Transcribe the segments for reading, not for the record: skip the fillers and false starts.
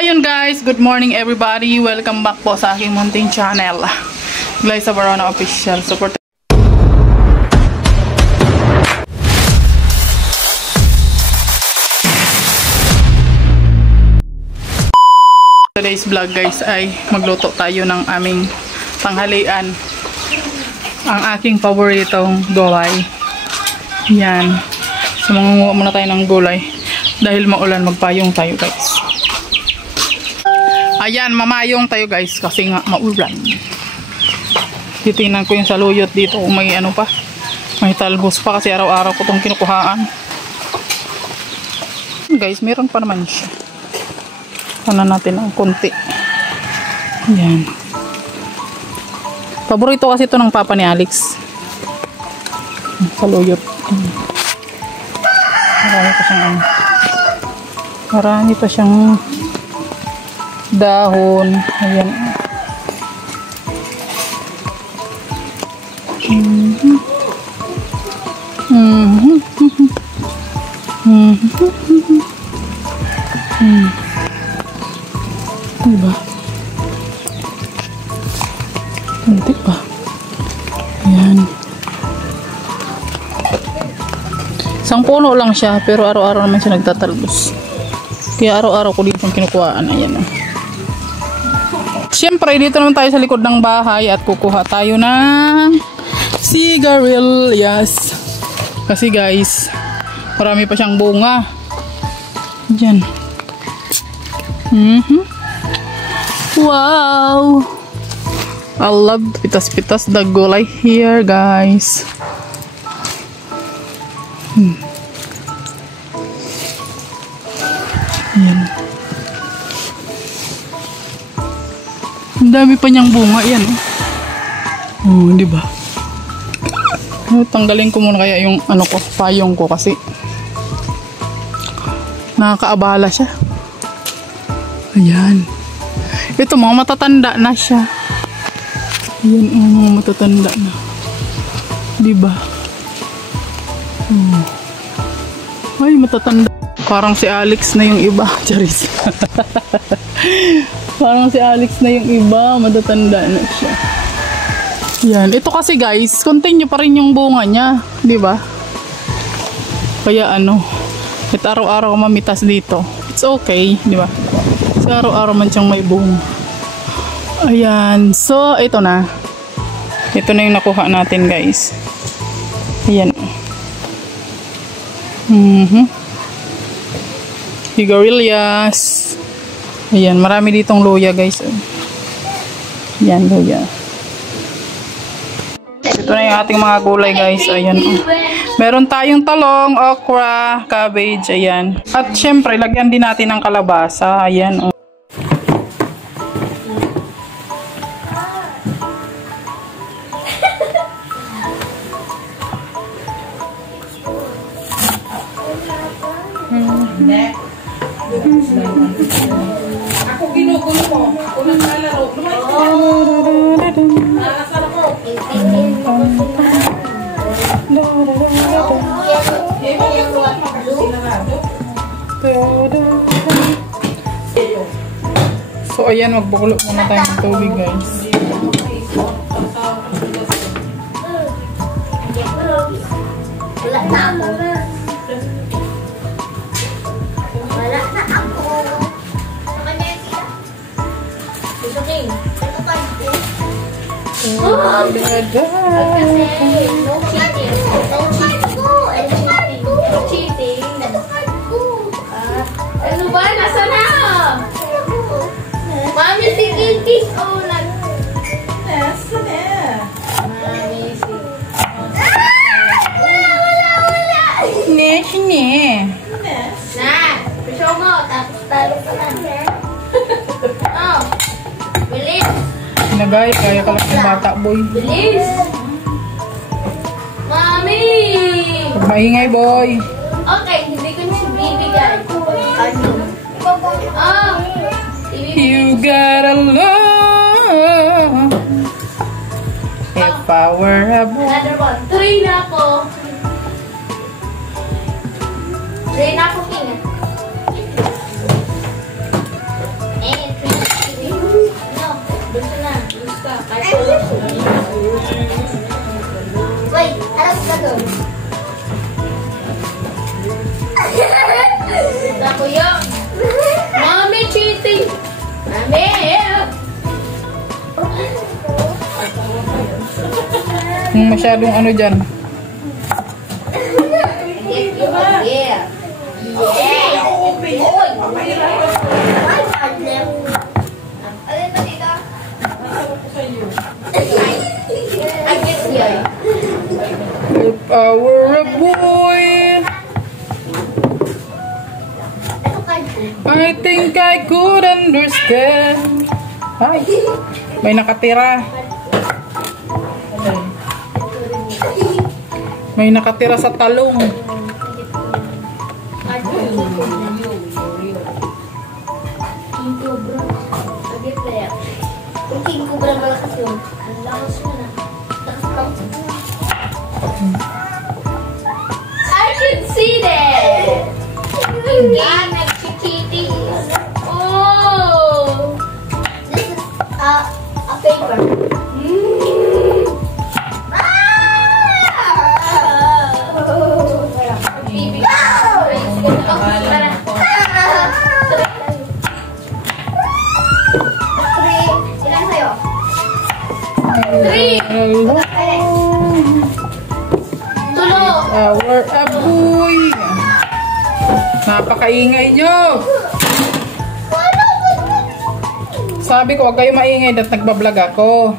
ayun guys, good morning everybody. Welcome back po sa aking munting channel, Glyza Barona Official. Support today's vlog guys ay magluto tayo ng aming tanghalian. Ang aking paboritong gulay. Yan. So mangunguha muna tayo ng gulay dahil maulan, magpayong tayo guys. Ayan, mamayong tayo guys kasi nga maulan. Titingnan ko yung saluyot dito kung may ano pa, may talbos pa kasi araw-araw ko itong kinukuhaan. Guys, meron pa naman siya. Ano natin ng konti. Ayan. Paborito kasi ito ng papa ni Alex. Saluyot. Marami pa siyang ano. Marami pa siyang dahon. Ayan. Diba? Nanti pa. Ayan. Isang puno lang siya pero araw-araw naman siya nagtatalbos. Kaya araw-araw ko dito kinukuhaan. Ayan o. Siyempre, dito naman tayo sa likod ng bahay at kukuha tayo ng sigarilyas. Kasi guys, marami pa siyang bunga. Diyan. Wow! I love pitas-pitas the gulay here guys. Ayan. Ang dami pa niyang bunga yan. Oh, di ba? Tanggalin ko muna kaya yung ano ko, payong ko kasi nakakaabala siya. Ayan. Ito mga matatanda na siya. Ayan, mga matatanda na. Di ba? Oh. Ay, matatanda. Parang si Alex na yung iba. Charis. Parang si Alex na yung iba. Matatanda na siya. Yan. Ito kasi guys, continue pa rin yung bunga niya. Diba? Kaya ano, at araw-araw mamitas dito. It's okay. Diba? Kasi araw-araw man siyang may bunga. Ayan. So, ito na. Ito na yung nakuha natin guys. Ayan. Sigarilyas. Ayan, marami ditong luya guys. Ayan, luya. Ito na yung ating mga gulay guys. Ayan. Meron tayong talong, okra, cabbage. Ayan. At syempre, lagyan din natin ng kalabasa. Ayan. Ako ginugulo mo. Ako naglalaro. Nasaan ako? So ayan, magbukulo muna tayo ng tubig guys. Wala na ako na. Wala na ako. Sa kanya yung sila. Ito king. Ito pa ito. Kasi no cheating. No cheating. No cheating. Ano ba? Nasa na? Mami, si Kikis. Oh, Nasa na. Mami, si... Nesh ne. Na, show mo, tapos talo ka lang. Oh, bilis. Nagay, kaya ka lang yung bata boy. Bilis. Mami! Pag maingay boy. Okay, hindi ko siya bibigay. Ano? Oh, You gotta love. If I were a boy. another one. 3 na ako. 3 na ako, King. mong masyadong ano dyan. Yeah. Open. Why problem? Alin ba dito? Masarap ko sa iyo. I guess here. If I were a boy, Ito card ko. I think I could understand. Ay, may nakatira. May nakatira sa talong. Card ko. King Cobra. Agit ba yan? Yung King Cobra malakas yun. Ang lakas mo na. Lakas. I can see that! Again, nag-cheating. Oh! This is a paper. Ilan sa'yo? 3! Tulog! Our aboy. Napakaingay nyo. Sabi ko, huwag kayo maingay at nagbablog ako.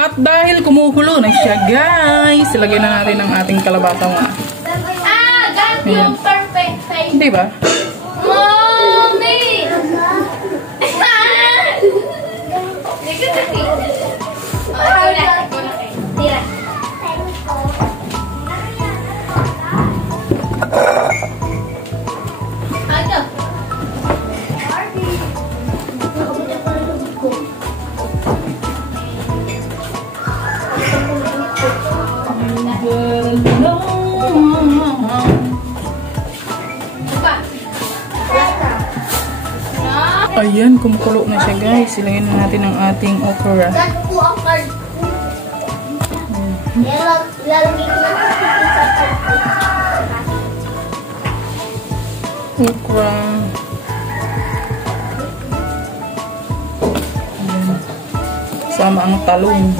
At dahil kumukulo na siya, guys, ilagay na natin ang ating kalabasa nga. Got you perfect face. Di ba? Mommy! Look at the face. Tira. Ano? Ayan, kumukulo na siya, guys. Ilagay na natin ang ating okra. Got po ang card. Lalagay ko na sa card. Okra. Ayan. Sama ang talong.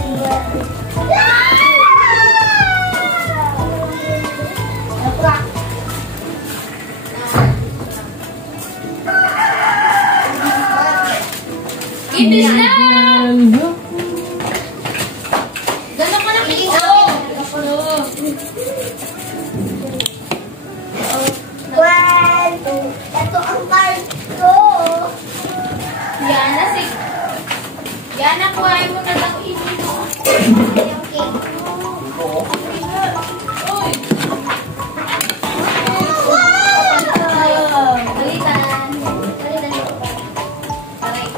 Bilis na! Gano'n ko na piso. One, two. Ito ang card ko. Yana, sige. Yana, kuhain mo na lang ito. Yung cake mo. Uy! Balitan. Balitan mo. Aray.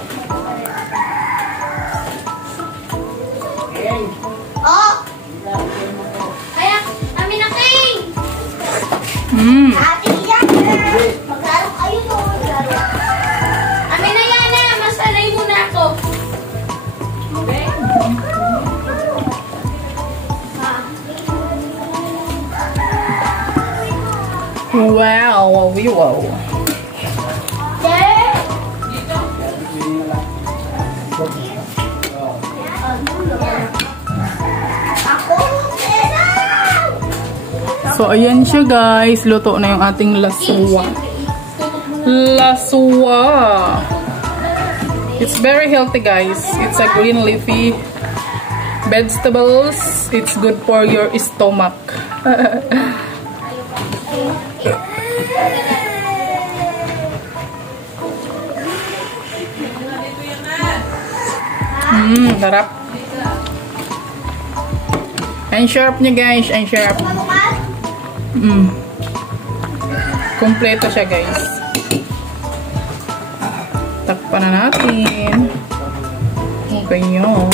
Oh! Kaya, kami na king! Ate yan! Maglaro kayo to. Kami na yan na! Masanay muna ako. Wow, wow. There! Ako! Pera! So, ayan siya guys. Luto na yung ating laswa. Laswa. It's very healthy guys. It's a green leafy vegetables. It's good for your stomach. Sarap. Ang sharp niya guys. Ang sharp. Kompleto siya guys. Takpan na natin. Okay yun.